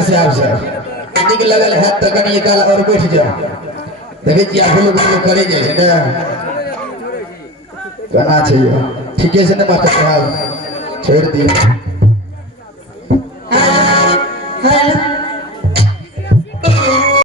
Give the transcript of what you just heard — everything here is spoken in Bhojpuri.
नमस्कार साहब साहब निक लगल है तो कनी काल और बैठ जाओ देखे छी आप लोग करे जाए ना गाना चाहिए ठीक है से ना मास्टर साहब छोड़ दियो।